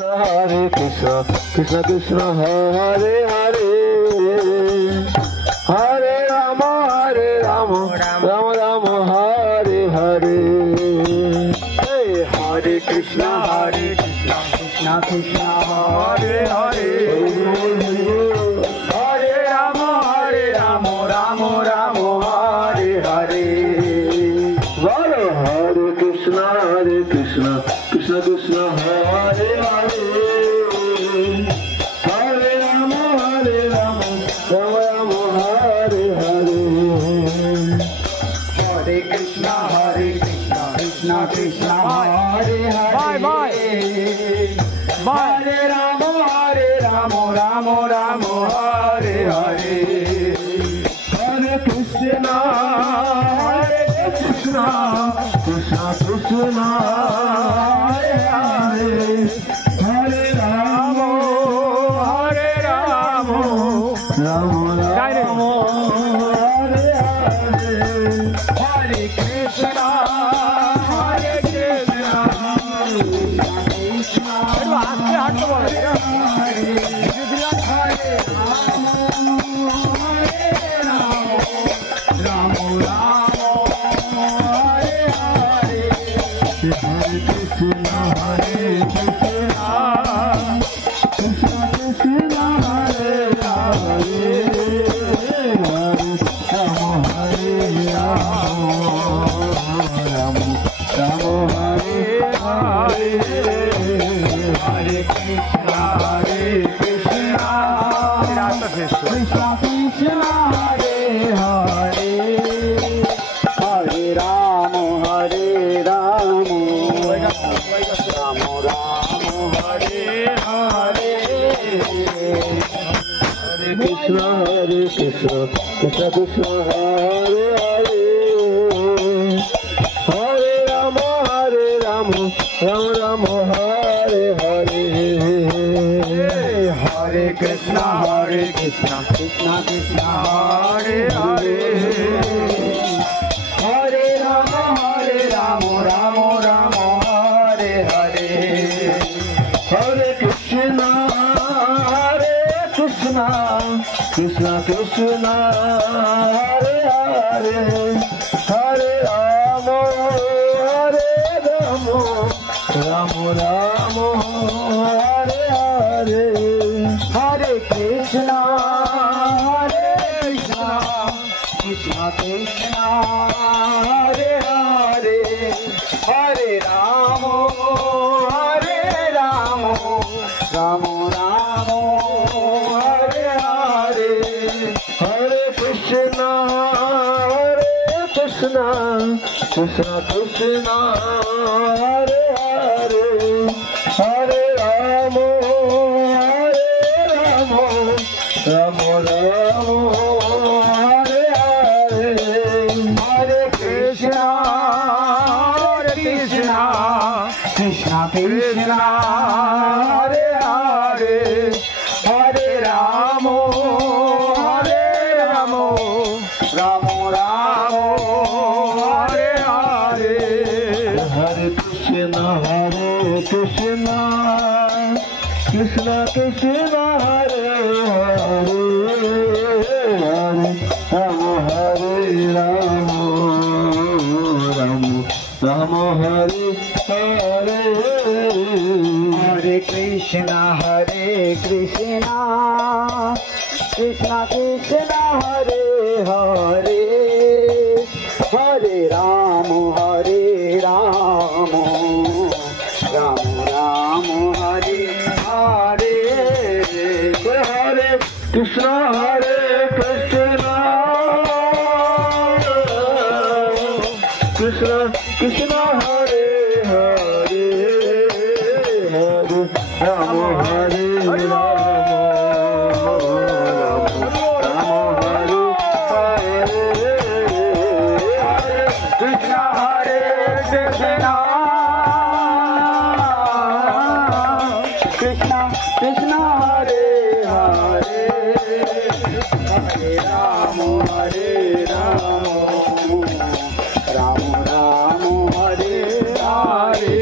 Hare Krishna, Krishna Krishna Hare Hare, Hare Rama, Rama Rama Hare Hare. Hey, Hare Krishna, Krishna Krishna Hare Hare, Hare Rama, Rama Rama Hare Hare. Bolo Hare Krishna, Krishna Krishna Hare Hare, Hare Rama, Rama Rama Hare Hare. Hare Krishna, Krishna Krishna Hare Hare, Hare Rama, Rama Rama Hare Hare. Hare Krishna, Krishna Krishna Hare Hare, Hare Rama, Rama Rama Hare Hare. Hare Krishna, Krishna Krishna Hare Hare, Hare Rama, Rama Rama Hare Hare. Hare Krishna, Krishna Krishna Hare Hare, Hare Rama, Rama Rama Hare Hare. Hare Krishna, Krishna Krishna Hare Hare, Hare Rama, Rama Rama Hare Hare. Hare Krishna, Krishna Krishna Hare Hare, Hare Rama, Rama Rama Hare Hare. Hare Krishna, Krishna Krishna Hare Hare, Hare Rama, Rama Rama Hare Hare. Hare Krishna, Krishna Krishna Hare Hare, Hare Rama, Rama Rama Hare Hare. Hare Krishna, Krishna Krishna Hare Hare, Hare Rama, Rama Hare Hare. Hare Krishna, Krishna Krishna Hare Hare, Hare Rama, Rama Rama Hare Hare. Hare Krishna, Krishna Krishna Hare Hare, Hare Rama, Rama Krishna Hare Hare, Hare Rama, Rama Rama Hare Hare.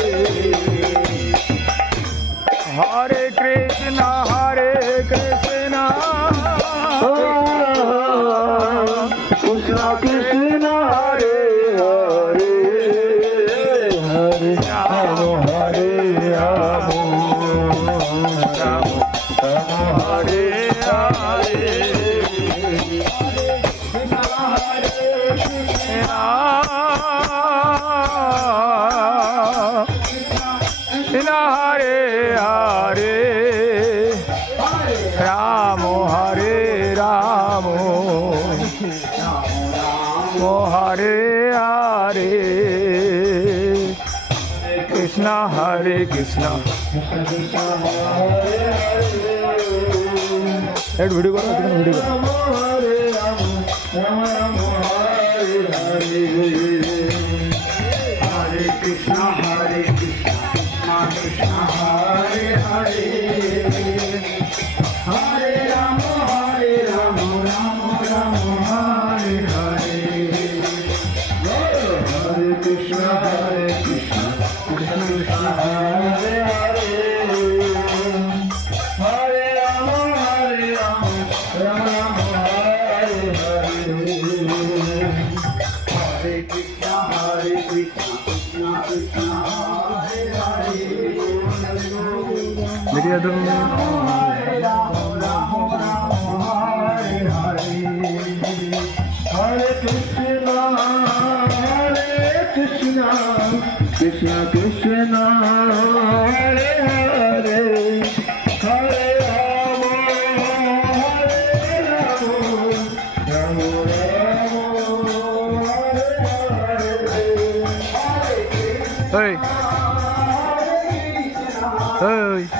Hare Krishna Krishna Krishna Hare Hare Hare Rama Hare Rama Rama Hare Hare Krishna Hare Hare Rama Hare Rama Hare Hare Krishna Hare Krishna एक video करो video करो Hare Krishna Hare Krishna Krishna Hare Hare Hare Rama Hare Rama Rama Rama Hare Hare Hare Krishna Krishna Krishna Hare Hare Hare Rama Hare Rama Rama Rama Hare Hare Hare Krishna Krishna Krishna Hare Hare देखिए तो Hare Krishna Krishna Krishna Hare Hare Hare Rama Rama hey hey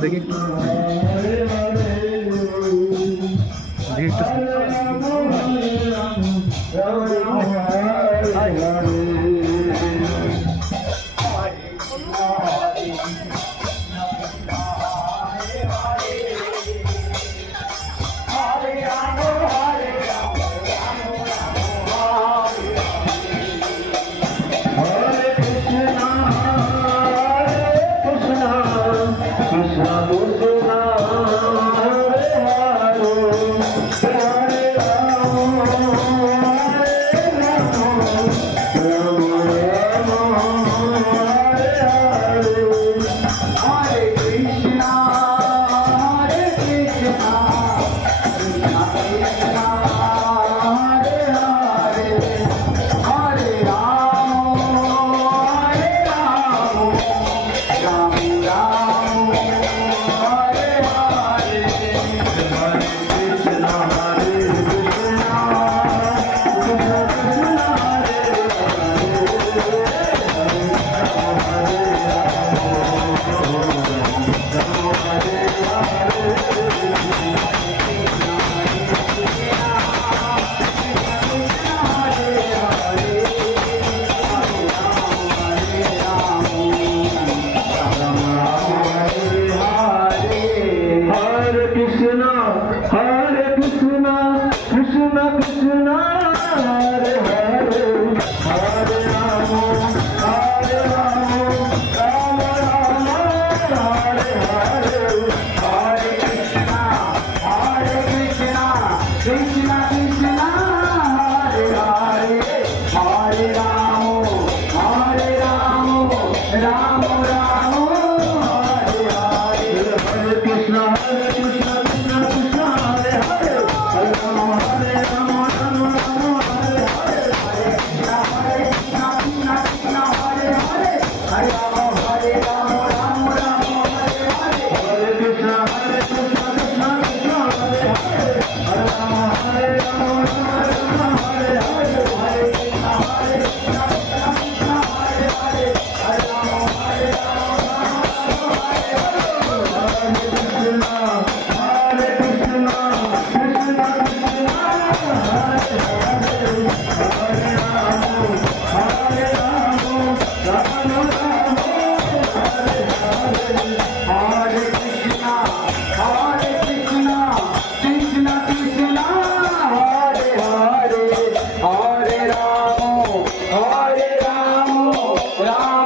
देखिए Krishna Krishna